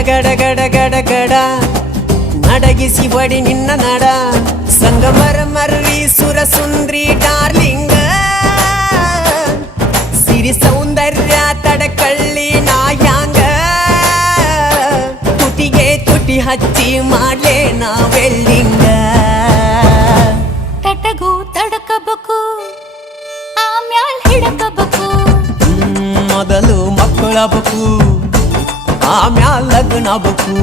ಗಡ ಗಡ ಗಡ ಗಡ ನಡಗಿಸಿ ಬಡಿ ನಿನ್ನ ನಡ ಸಂಗಮರ ಮರ್ರಿ ಸುರ ಸುಂದ್ರಿ ಡಾರ್ಲಿಂಗ ಸಿರಿ ಸೌಂದರ್ಯ ತಡಕಳ್ಳಿ ನಾಯಾಂಗ ತುಟಿಗೆ ತುಟಿ ಹಚ್ಚಿ ಮಾಡ್ಲೇ ನಾ ವೆಲ್ಡಿಂಗ ತಟಗೂ ತಡಕಬೇಕು ಆಮ್ಯಾಲ್ ಹಿಡಕಬೇಕು ಮೊದಲು ಮಕ್ಕಳಬೇಕು ಆಮ್ಯಾಲ ಲಗ್ನಬೇಕು